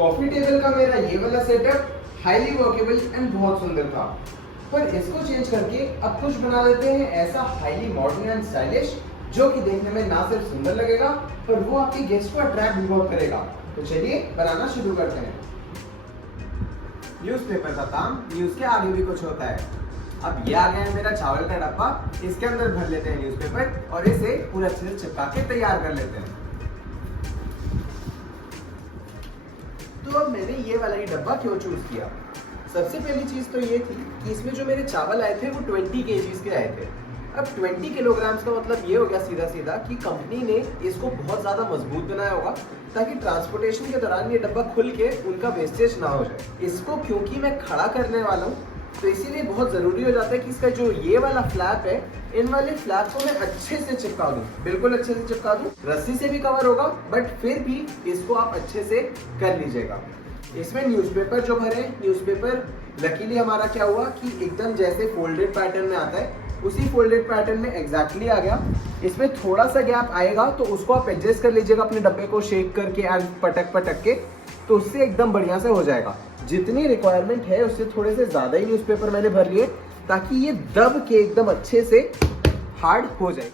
Coffee table का मेरा ये वाला सेटअप हाईली वर्केबल एंड बहुत सुंदर था, पर इसको चेंज करके अब कुछ बना देते हैं ऐसा हाईली मॉडर्न एंड स्टाइलिश जो कि देखने में ना सिर्फ सुंदर लगेगा पर वो आपके गेस्ट को अट्रैक्ट भी बहुत करेगा। तो चलिए बनाना शुरू करते हैं। न्यूज़पेपर का काम न्यूज़ के आगे भी कुछ होता है। अब ये आ गया है मेरा चावल का डब्बा, इसके अंदर भर लेते हैं न्यूज़पेपर और इसे पूरा अच्छे से चिपका के तैयार कर लेते हैं। तो अब मैंने ये वाला ही डब्बा क्यों चूज किया? सबसे पहली चीज तो ये थी कि इसमें जो मेरे चावल आए थे वो 20 kg के आए थे। अब 20 किलोग्राम्स का मतलब ये हो गया सीधा सीधा कि कंपनी ने इसको बहुत ज्यादा मजबूत बनाया होगा ताकि ट्रांसपोर्टेशन के दौरान ये डब्बा खुल के उनका वेस्टेज ना हो जाए। इसको क्योंकि मैं खड़ा करने वाला हूँ तो इसीलिए बहुत जरूरी हो जाता है कि इसका जो ये वाला फ्लैप है, इन वाले फ्लैप को मैं अच्छे से चिपका दूं, बिल्कुल अच्छे से चिपका दूं। रस्सी से भी कवर होगा बट फिर भी इसको आप अच्छे से कर लीजिएगा। इसमें न्यूज़पेपर जो भरे, न्यूज़पेपर लकीली हमारा क्या हुआ कि एकदम जैसे फोल्डेड पैटर्न में आता है उसी फोल्डेड पैटर्न में एग्जैक्टली आ गया। इसमें थोड़ा सा गैप आएगा तो उसको आप एडजस्ट कर लीजिएगा अपने डब्बे को शेक करके एंड पटक पटक के, तो उससे एकदम बढ़िया से हो जाएगा। जितनी रिक्वायरमेंट है उससे थोड़े से ज्यादा ही न्यूज़पेपर मैंने भर लिए ताकि ये दब के एकदम अच्छे से हार्ड हो जाए।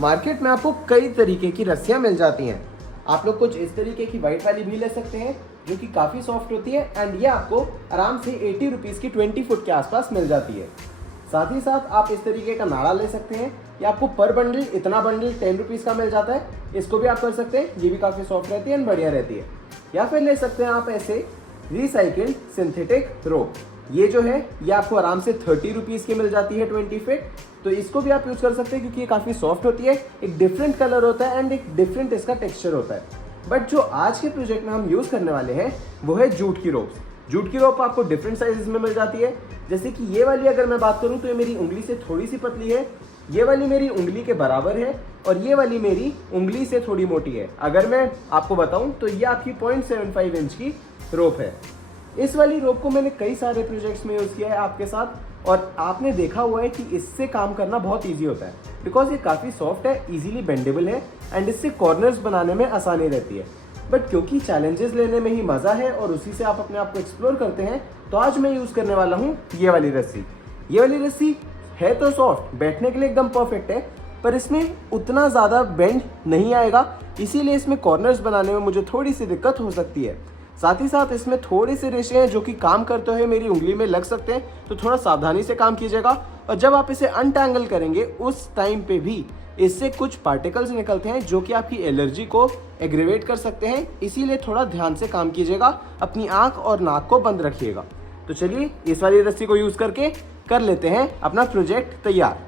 मार्केट में आपको कई तरीके की रस्सियां मिल जाती हैं। आप लोग कुछ इस तरीके की वाइट वाली भी ले सकते हैं जो कि काफ़ी सॉफ्ट होती है एंड ये आपको आराम से 80 रुपीज़ की 20 फुट के आसपास मिल जाती है। साथ ही साथ आप इस तरीके का नाड़ा ले सकते हैं, ये आपको पर बंडल इतना बंडल 10 रुपीज़ का मिल जाता है, इसको भी आप कर सकते हैं, ये भी काफ़ी सॉफ्ट रहती है एंड बढ़िया रहती है। या फिर ले सकते हैं आप ऐसे रिसाइकिल्ड सिंथेटिक रोप, ये जो है ये आपको आराम से 30 रुपीज़ की मिल जाती है 20 फीट, तो इसको भी आप यूज़ कर सकते हैं क्योंकि ये काफ़ी सॉफ्ट होती है, एक डिफरेंट कलर होता है एंड एक डिफरेंट इसका टेक्सचर होता है। बट जो आज के प्रोजेक्ट में हम यूज़ करने वाले हैं वो है जूट की रोप्स। जूट की रोप आपको डिफरेंट साइजेस में मिल जाती है, जैसे कि ये वाली अगर मैं बात करूँ तो ये मेरी उंगली से थोड़ी सी पतली है, ये वाली मेरी उंगली के बराबर है और ये वाली मेरी उंगली से थोड़ी मोटी है। अगर मैं आपको बताऊं तो ये आपकी 0.75 इंच की रोप है। इस वाली रोप को मैंने कई सारे प्रोजेक्ट्स में यूज़ किया है आपके साथ और आपने देखा हुआ है कि इससे काम करना बहुत ईजी होता है बिकॉज ये काफ़ी सॉफ्ट है, ईजिली बेंडेबल है एंड इससे कॉर्नर्स बनाने में आसानी रहती है। बट क्योंकि चैलेंजेस लेने में ही मज़ा है और उसी से आप अपने आप को एक्सप्लोर करते हैं, तो आज मैं यूज़ करने वाला हूँ ये वाली रस्सी। ये वाली रस्सी है तो सॉफ्ट, बैठने के लिए एकदम परफेक्ट है, पर इसमें उतना ज़्यादा बेंड नहीं आएगा, इसीलिए इसमें कॉर्नर्स बनाने में मुझे थोड़ी सी दिक्कत हो सकती है। साथ ही साथ इसमें थोड़े से रेशे हैं जो कि काम करते हुए मेरी उंगली में लग सकते हैं, तो थोड़ा सावधानी से काम कीजिएगा। और जब आप इसे अनटैंगल करेंगे उस टाइम पे भी इससे कुछ पार्टिकल्स निकलते हैं जो कि आपकी एलर्जी को एग्रीवेट कर सकते हैं, इसीलिए थोड़ा ध्यान से काम कीजिएगा, अपनी आंख और नाक को बंद रखिएगा। तो चलिए इस वाली रस्सी को यूज़ करके कर लेते हैं अपना प्रोजेक्ट तैयार।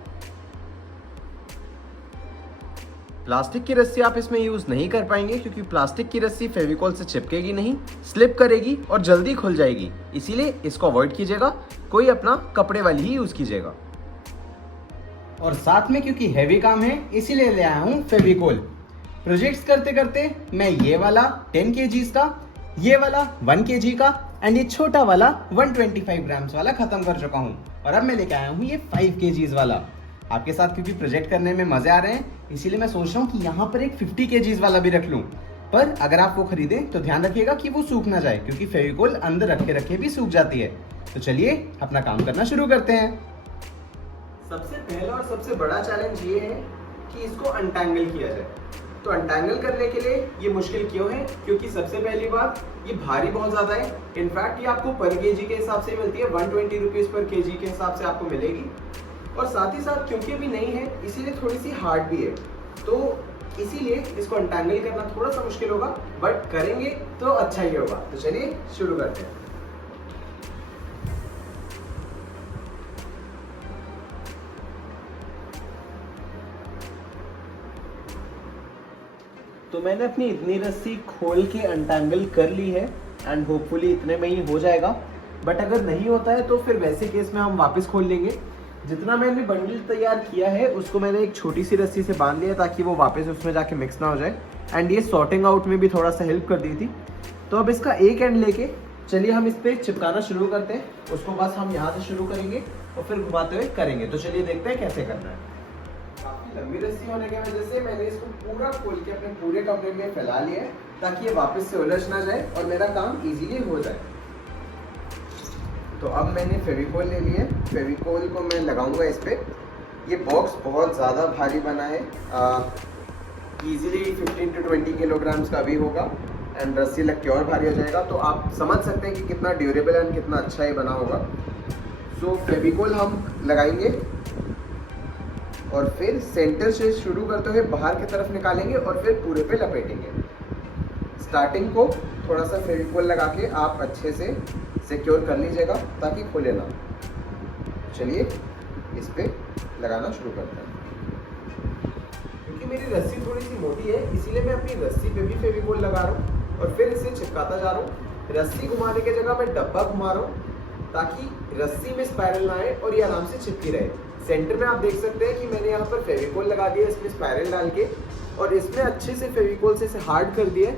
प्लास्टिक की रस्सी आप इसमें यूज़ नहीं कर पाएंगे क्योंकि प्लास्टिक की रस्सी फेविकॉल से चिपकेगी नहीं, स्लिप करेगी और जल्दी खुल जाएगी, इसीलिए इसको अवॉइड कीजिएगा। कोई अपना कपड़े वाली ही यूज़ कीजिएगा। और साथ में क्योंकि हैवी काम है इसीलिए ले आया हूँ फेविकोल। प्रोजेक्ट्स करते करते मैं ये वाला 10 kg का, ये वाला 1 kg का एंड ये छोटा वाला 125 ग्राम्स वाला खत्म कर चुका हूँ और अब मैं लेके आया हूँ ये 5 kg वाला। आपके साथ क्योंकि प्रोजेक्ट करने में मजे आ रहे हैं इसीलिए मैं सोच रहा हूँ कि यहाँ पर एक 50 kg वाला भी रख लूँ, पर अगर आप वो खरीदें तो ध्यान रखिएगा कि वो सूख ना जाए क्योंकि फेविकोल अंदर रखे रखे भी सूख जाती है। तो चलिए अपना काम करना शुरू करते हैं। सबसे पहला और सबसे बड़ा चैलेंज ये है कि इसको अनटैंगल किया जाए। तो अनटैंगल करने के लिए ये मुश्किल क्यों है? क्योंकि सबसे पहली बात ये भारी बहुत ज़्यादा है। इनफैक्ट ये आपको पर केजी के हिसाब से मिलती है, 120 रुपीज़ पर केजी के हिसाब से आपको मिलेगी। और साथ ही साथ क्योंकि अभी नहीं है इसीलिए थोड़ी सी हार्ड भी है, तो इसीलिए इसको अनटैंगल करना थोड़ा सा मुश्किल होगा, बट करेंगे तो अच्छा ही होगा। तो चलिए शुरू करते हैं। तो मैंने अपनी इतनी रस्सी खोल के अनटैंगल कर ली है एंड होपफुली इतने में ही हो जाएगा, बट अगर नहीं होता है तो फिर वैसे केस में हम वापस खोल लेंगे। जितना मैंने बंडल तैयार किया है उसको मैंने एक छोटी सी रस्सी से बांध लिया ताकि वो वापस उसमें जाके मिक्स ना हो जाए एंड ये सॉर्टिंग आउट में भी थोड़ा सा हेल्प कर दी थी। तो अब इसका एक एंड लेके चलिए हम इस पर चिपकाना शुरू करते हैं। उसको बस हम यहाँ से शुरू करेंगे और फिर घुमाते हुए करेंगे। तो चलिए देखते हैं कैसे करना है। काफी लंबी रस्सी होने की वजह से मैंने इसको पूरा खोल के अपने पूरे कपड़े में फैला लिया है ताकि ये वापस से उलझ ना जाए और मेरा काम इजीली हो जाए। तो अब मैंने फेविकोल ले लिया। फेविकोल को मैं लगाऊंगा इस पे। ये बॉक्स बहुत ज़्यादा भारी बना है, इजीली 15 to 20 किलोग्राम्स का भी होगा एंड रस्सी लग के और भारी हो जाएगा। तो आप समझ सकते हैं कि कितना ड्यूरेबल एंड कितना अच्छा ये बना होगा। सो फेविकोल हम लगाएंगे और फिर सेंटर से शुरू करते हुए बाहर की तरफ निकालेंगे और फिर पूरे पे लपेटेंगे। स्टार्टिंग को थोड़ा सा फेविकोल लगा के आप अच्छे से सिक्योर कर लीजिएगा ताकि खुले ना। चलिए इस पे लगाना शुरू करते हैं। क्योंकि मेरी रस्सी थोड़ी सी मोटी है इसीलिए मैं अपनी रस्सी पे भी फेविकोल लगा रहा हूँ और फिर इसे चिपकाता जा रहा हूँ। रस्सी घुमाने की जगह मैं डब्बा घुमा रहा हूँ ताकि रस्सी में स्पाइरल ना आए और ये आराम से चिपकी रहे। सेंटर में आप देख सकते हैं कि मैंने यहाँ पर फेविकोल लगा दिया इसमें स्पाइरल डाल के और इसमें अच्छे से फेविकोल से इसे हार्ड कर दिया।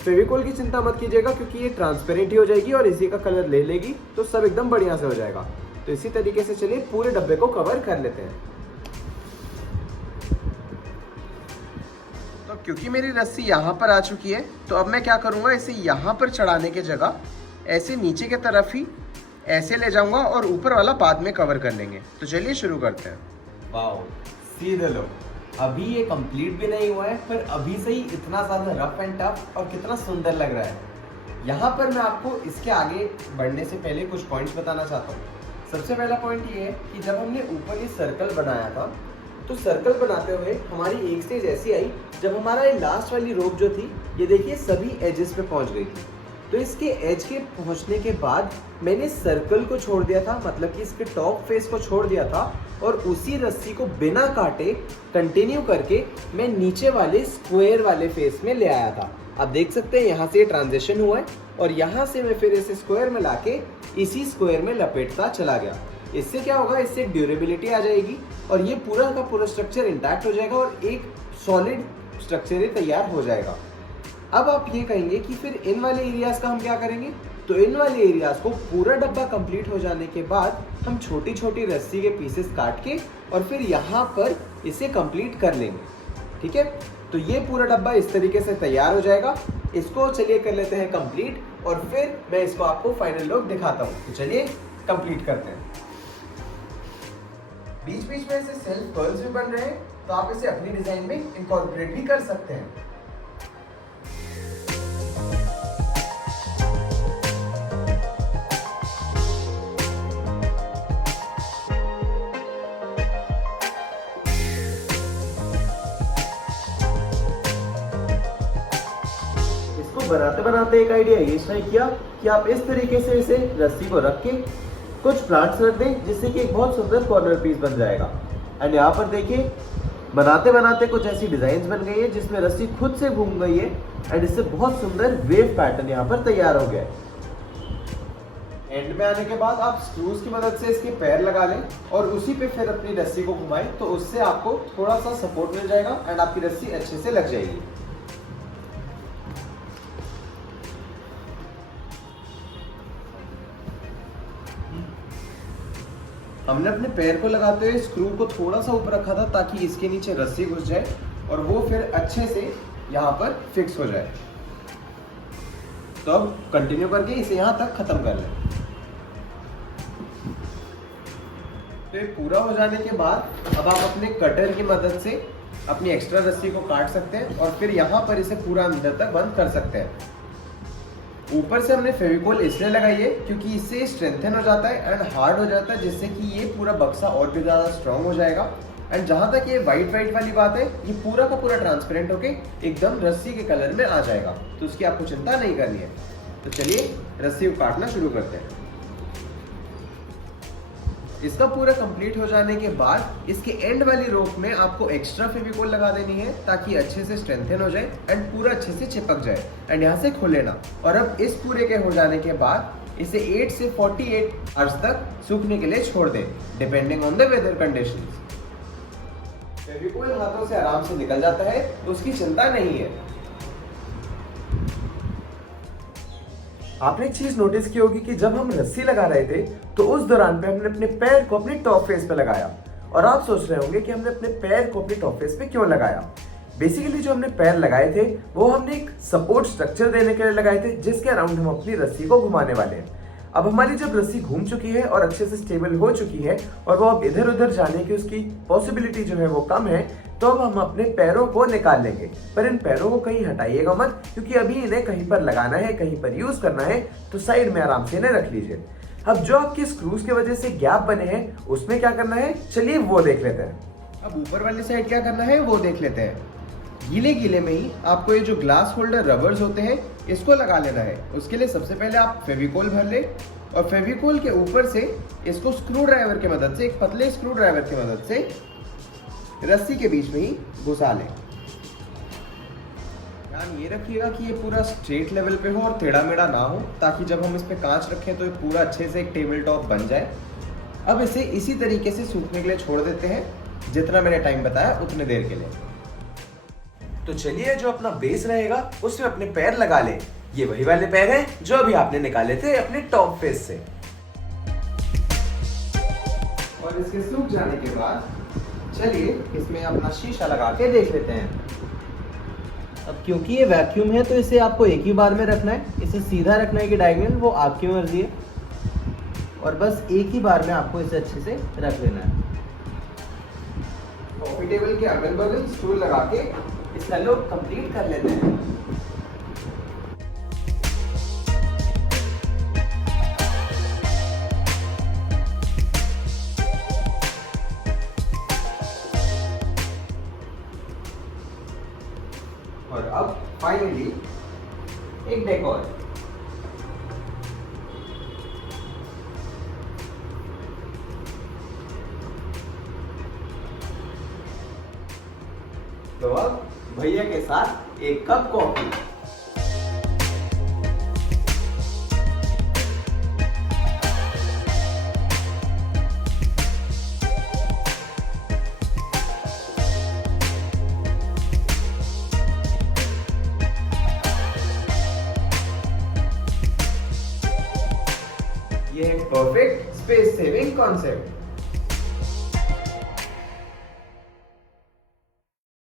फेविकोल की चिंता मत कीजिएगा क्योंकि ये ट्रांसपेरेंट ही हो जाएगी और इसी का कलर ले लेगी तो सब एकदम बढ़िया से हो जाएगा। तो इसी तरीके से चलिए पूरे डब्बे को कवर कर लेते हैं। तो क्योंकि मेरी रस्सी यहाँ पर आ चुकी है तो अब मैं क्या करूँगा, इसे यहाँ पर चढ़ाने की जगह ऐसे नीचे की तरफ ही ऐसे ले जाऊंगा और ऊपर वाला बाद में कवर कर लेंगे। तो चलिए शुरू करते हैं। वाओ, सीधे लो, अभी ये कंप्लीट भी नहीं हुआ है पर अभी से ही इतना ज़्यादा रफ एंड टफ और कितना सुंदर लग रहा है। यहाँ पर मैं आपको इसके आगे बढ़ने से पहले कुछ पॉइंट्स बताना चाहता हूँ। सबसे पहला पॉइंट ये है कि जब हमने ऊपर ये सर्कल बनाया था तो सर्कल बनाते हुए हमारी एक स्टेज ऐसी आई जब हमारा ये लास्ट वाली रोप जो थी ये देखिए सभी एजेस पे पहुँच गई थी। तो इसके एज के पहुंचने के बाद मैंने सर्कल को छोड़ दिया था, मतलब कि इसके टॉप फेस को छोड़ दिया था और उसी रस्सी को बिना काटे कंटिन्यू करके मैं नीचे वाले स्क्वायर वाले फेस में ले आया था। आप देख सकते हैं यहाँ से ये ट्रांजिशन हुआ है और यहाँ से मैं फिर इसे स्क्वायर में लाके इसी स्क्वायर में लपेटता चला गया। इससे क्या होगा, इससे ड्यूरेबिलिटी आ जाएगी और ये पूरा का पूरा स्ट्रक्चर इंटैक्ट हो जाएगा और एक सॉलिड स्ट्रक्चर तैयार हो जाएगा। अब आप ये कहेंगे कि फिर इन वाले एरियाज का हम क्या करेंगे, तो इन वाले एरियाज को पूरा डब्बा कंप्लीट हो जाने के बाद हम छोटी छोटी रस्सी के पीसेस काट के और फिर यहाँ पर इसे कंप्लीट कर लेंगे। ठीक है, तो ये पूरा डब्बा इस तरीके से तैयार हो जाएगा। इसको चलिए कर लेते हैं कंप्लीट और फिर मैं इसको आपको फाइनल लुक दिखाता हूँ। तो चलिए कंप्लीट करते हैं। बीच बीच में ऐसे सेल्फ कर्ल्स भी बन रहे हैं तो आप इसे अपनी डिजाइन में इनकॉर्पोरेट भी कर सकते हैं। बनाते बनाते एक आइडिया ये स्ट्राइक किया कि आप इस तरीके से इसे रस्सी को रख के कुछ प्लांट्स रख दें जिससे कि एक बहुत सुंदर कॉर्नर पीस बन जाएगा। एंड यहाँ पर देखिए बनाते बनाते कुछ ऐसी डिजाइन बन गई है जिसमें रस्सी खुद से घूम गई है एंड इससे बहुत सुंदर वेव पैटर्न यहाँ पर तैयार हो गया है। एंड में आने के बाद आप स्क्रूज की मदद से इसके पैर लगा लें और उसी पे फिर अपनी रस्सी को घुमाएं तो उससे आपको थोड़ा सा सपोर्ट मिल जाएगा एंड आपकी रस्सी अच्छे से लग जाएगी। हमने अपने पैर को लगाते हुए स्क्रू को थोड़ा सा ऊपर रखा था ताकि इसके नीचे रस्सी घुस जाए और वो फिर अच्छे से यहाँ पर फिक्स हो जाए। तो अब कंटिन्यू करके इसे यहाँ तक खत्म कर लें। तो ये पूरा हो जाने के बाद अब आप अपने कटर की मदद से अपनी एक्स्ट्रा रस्सी को काट सकते हैं और फिर यहाँ पर इसे पूरा अंदर तक बंद कर सकते हैं। ऊपर से हमने फेविकोल इसलिए लगाई है क्योंकि इससे स्ट्रेंथन हो जाता है एंड हार्ड हो जाता है जिससे कि ये पूरा बक्सा और भी ज़्यादा स्ट्रॉन्ग हो जाएगा। एंड जहाँ तक ये वाइट वाली बात है, ये पूरा का पूरा ट्रांसपेरेंट होके एकदम रस्सी के कलर में आ जाएगा, तो उसकी आपको चिंता नहीं करनी है। तो चलिए रस्सी को काटना शुरू करते हैं। इसका पूरा कंप्लीट हो जाने के बाद इसके एंड वाली रोप में आपको एक्स्ट्रा फेविकोल लगा देनी है ताकि अच्छे से स्ट्रेंथन हो जाए एंड पूरा अच्छे से चिपक जाए एंड यहाँ से खुले ना। और अब इस पूरे के हो जाने के बाद इसे 8 से 48 आवर्स तक सूखने के लिए छोड़ दें depending on the weather conditions. Fevicol हाथों से आराम से निकल जाता है तो उसकी चिंता नहीं है। आपने एक चीज नोटिस की होगी कि जब हम रस्सी लगा रहे थे तो उस दौरान पे हमने अपने पैर को अपने टॉप फेस पे लगाया और आप सोच रहे होंगे कि हमने अपने पैर को अपनी टॉप फेस पे क्यों लगाया। बेसिकली जो हमने पैर लगाए थे वो हमने एक सपोर्ट स्ट्रक्चर देने के लिए लगाए थे, जिसके अराउंड हम अपनी रस्सी को घुमाने वाले हैं। अब हमारी जब रस्सी घूम चुकी है और अच्छे से स्टेबल हो चुकी है और वो अब इधर उधर जाने की उसकी पॉसिबिलिटी जो है वो कम है, तो अब हम अपने पैरों को निकाल लेंगे। पर इन पैरों को कहीं हटाइएगा मत, क्योंकि अभी इन्हें कहीं पर लगाना है, कहीं पर यूज करना है, तो साइड में आराम से इन्हें रख लीजिए। अब जो आपके स्क्रूज की वजह से गैप बने हैं उसमें क्या करना है, चलिए वो देख लेते हैं। अब ऊपर वाली साइड क्या करना है वो देख लेते हैं। गीले गीले में ही आपको ये जो ग्लास होल्डर रबर्स होते हैं इसको लगा लेना है। उसके लिए सबसे पहले आप फेविकोल भर ले और फेविकोल के ऊपर से इसको स्क्रू ड्राइवर की मदद से, एक पतले स्क्रू ड्राइवर की मदद से रस्सी के बीच में ही घुसा लें। ध्यान ये रखिएगा कि ये पूरा स्ट्रेट लेवल पे हो और टेढ़ा मेढ़ा ना हो, ताकि जब हम इस पे कांच रखें तो ये पूरा अच्छे से एक टेबल टॉप बन जाए। अब इसे इसी तरीके से सूखने के लिए छोड़ देते हैं, जितना मैंने टाइम बताया उतने देर के लिए। तो चलिए जो अपना बेस रहेगा उसमें अपने पैर लगा ले। ये वही वाले पैर हैं जो अभी आपने निकाले थे अपने टॉप फेस से। और इसके सूख जाने के बाद चलिए इसमें अपना शीशा लगा के देख लेते हैं। अब क्योंकि ये वैक्यूम है तो इसे आपको एक ही बार में रखना है, इसे सीधा रखना है कि डायगोनल, वो आपकी मर्जी है। और बस एक ही बार में आपको इसे अच्छे से रख लेना है। कॉफी टेबल के अगल बगल स्टूल लगा के इसका लुक कंप्लीट कर लेते हैं। और अब फाइनली एक डेकोर। तो अब भैया के साथ एक कप कॉफी। ये है परफेक्ट स्पेस सेविंग कॉन्सेप्ट।